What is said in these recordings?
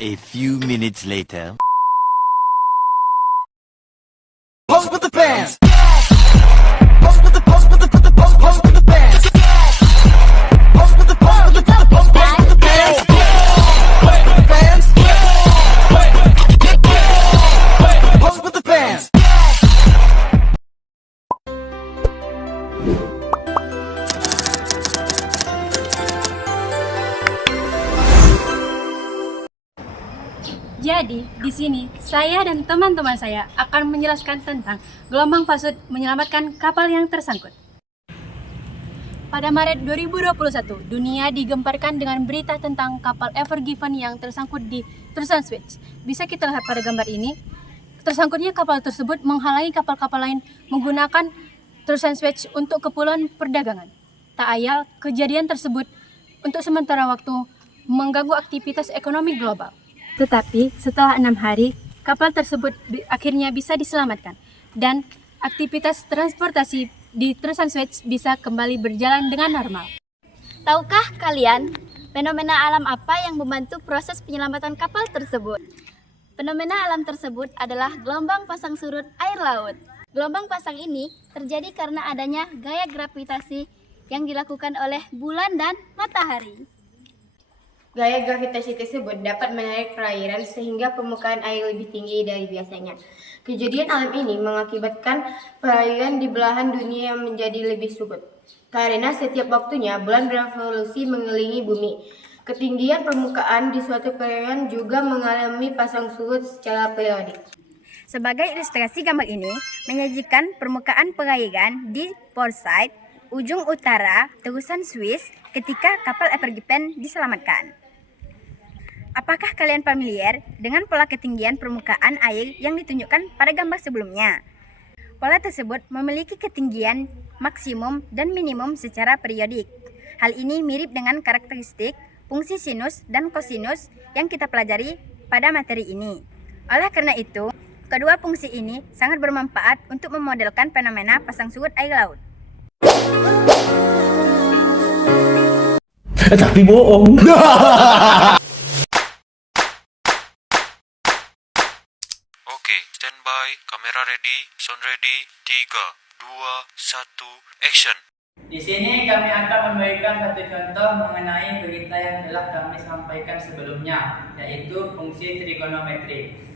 A few minutes later. Pose with the bands. Pose with the pose with the pose with the pose pose with the bands. Pose with the pose with the pose pose pose with the bands. Pose with the bands. Pose with the bands. Jadi, di sini saya dan teman-teman saya akan menjelaskan tentang gelombang pasut menyelamatkan kapal yang tersangkut. Pada Maret 2021, dunia digemparkan dengan berita tentang kapal Ever Given yang tersangkut di Trusan Suez. Bisa kita lihat pada gambar ini, tersangkutnya kapal tersebut menghalangi kapal-kapal lain menggunakan Trusan Suez untuk keperluan perdagangan. Tak ayal, kejadian tersebut untuk sementara waktu mengganggu aktivitas ekonomi global. Tetapi setelah 6 hari, kapal tersebut akhirnya bisa diselamatkan dan aktivitas transportasi di Trusan Suez bisa kembali berjalan dengan normal. Tahukah kalian fenomena alam apa yang membantu proses penyelamatan kapal tersebut? Fenomena alam tersebut adalah gelombang pasang surut air laut. Gelombang pasang ini terjadi karena adanya gaya gravitasi yang dilakukan oleh bulan dan matahari. Gaya gravitasi tersebut dapat menarik perairan sehingga permukaan air lebih tinggi dari biasanya. Kejadian alam ini mengakibatkan perairan di belahan dunia yang menjadi lebih surut. Karena setiap waktunya bulan berevolusi mengelilingi bumi. Ketinggian permukaan di suatu perairan juga mengalami pasang surut secara periodik. Sebagai ilustrasi, gambar ini menyajikan permukaan perairan di port side ujung utara Trusan Suez ketika kapal Ever Given diselamatkan. Apakah kalian familiar dengan pola ketinggian permukaan air yang ditunjukkan pada gambar sebelumnya? Pola tersebut memiliki ketinggian maksimum dan minimum secara periodik. Hal ini mirip dengan karakteristik fungsi sinus dan kosinus yang kita pelajari pada materi ini. Oleh karena itu, kedua fungsi ini sangat bermanfaat untuk memodelkan fenomena pasang surut air laut. Tapi bohong. Oke, standby, kamera ready, sound ready, 3, 2, 1, action. Di sini kami akan memberikan satu contoh mengenai berita yang telah kami sampaikan sebelumnya, yaitu fungsi trigonometri.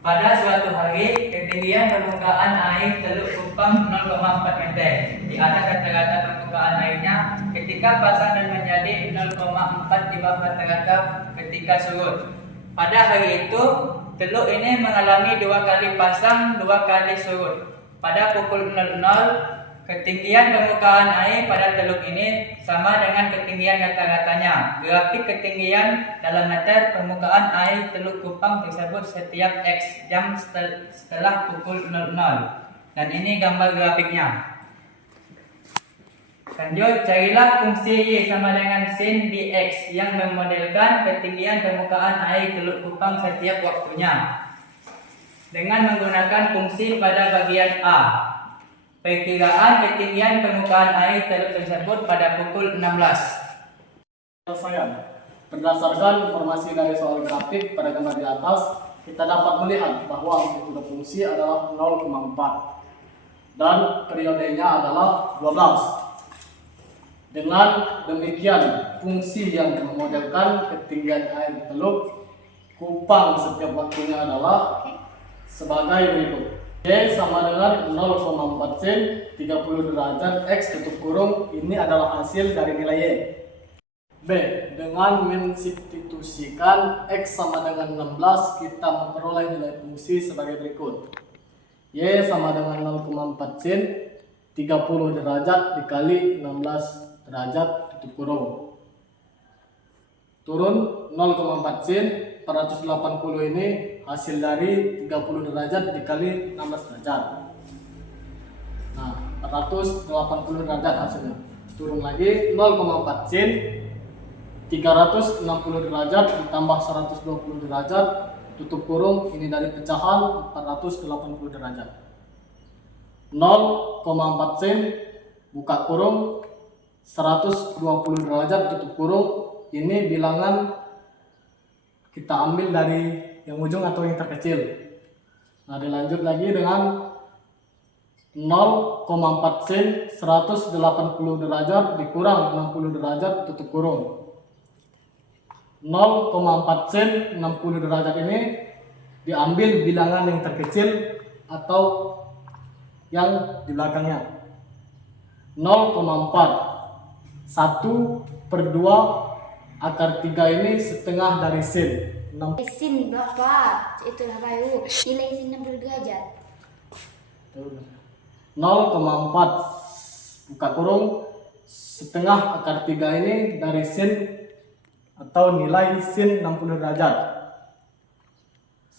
Pada suatu hari, ketinggian permukaan air Teluk Kupang 0,4 meter. Di atas rata-rata permukaan airnya ketika pasang dan menjadi 0,4 di bawah rata-rata ketika surut. Pada hari itu, teluk ini mengalami 2 kali pasang, 2 kali surut. Pada pukul 00, ketinggian permukaan air pada teluk ini sama dengan ketinggian rata-ratanya. Grafik ketinggian dalam meter permukaan air Teluk Kupang tersebut setiap X jam setelah pukul 00. Dan ini gambar grafiknya. Lanjut, carilah fungsi Y sama dengan sin dx yang memodelkan ketinggian permukaan air Teluk Kupang setiap waktunya. Dengan menggunakan fungsi pada bagian A. Perkiraan ketinggian permukaan air teluk tersebut pada pukul 16. Berdasarkan informasi dari soal grafik pada gambar di atas, kita dapat melihat bahwa amplitude fungsi adalah 0,4 dan periodenya adalah 12. Dengan demikian, fungsi yang memodelkan ketinggian air Teluk Kupang setiap waktunya adalah sebagai berikut. Y sama dengan 0,4 sin 30 derajat X tutup kurung, ini adalah hasil dari nilai Y. B. Dengan mensubstitusikan X sama dengan 16, kita memperoleh nilai fungsi sebagai berikut. Y sama dengan 0,4 sin 30 derajat dikali 16 derajat tutup kurung. Turun 0,4 sin 480 ini hasil dari 30 derajat dikali 16 derajat. Nah, 480 derajat hasilnya. Turun lagi 0,4 sin 360 derajat ditambah 120 derajat tutup kurung, ini dari pecahan 480 derajat. 0,4 sin buka kurung 120 derajat tutup kurung, ini bilangan kita ambil dari yang ujung atau yang terkecil. Nah, dilanjut lagi dengan 0,4 sin 180 derajat dikurang 60 derajat tutup kurung. 0,4 sin 60 derajat ini diambil bilangan yang terkecil atau yang di belakangnya. 0,4 1/2 akar 3 ini setengah dari sin 6. Sin berapa? Itulah bayu. Nilai sin 60 derajat. 0,4 buka kurung setengah akar 3 ini dari sin atau nilai sin 60 derajat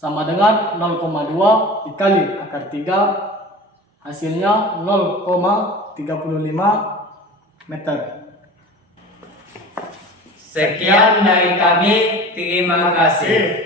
sama dengan 0,2 dikali akar 3, hasilnya 0,35 meter. Sekian dari kami, terima kasih.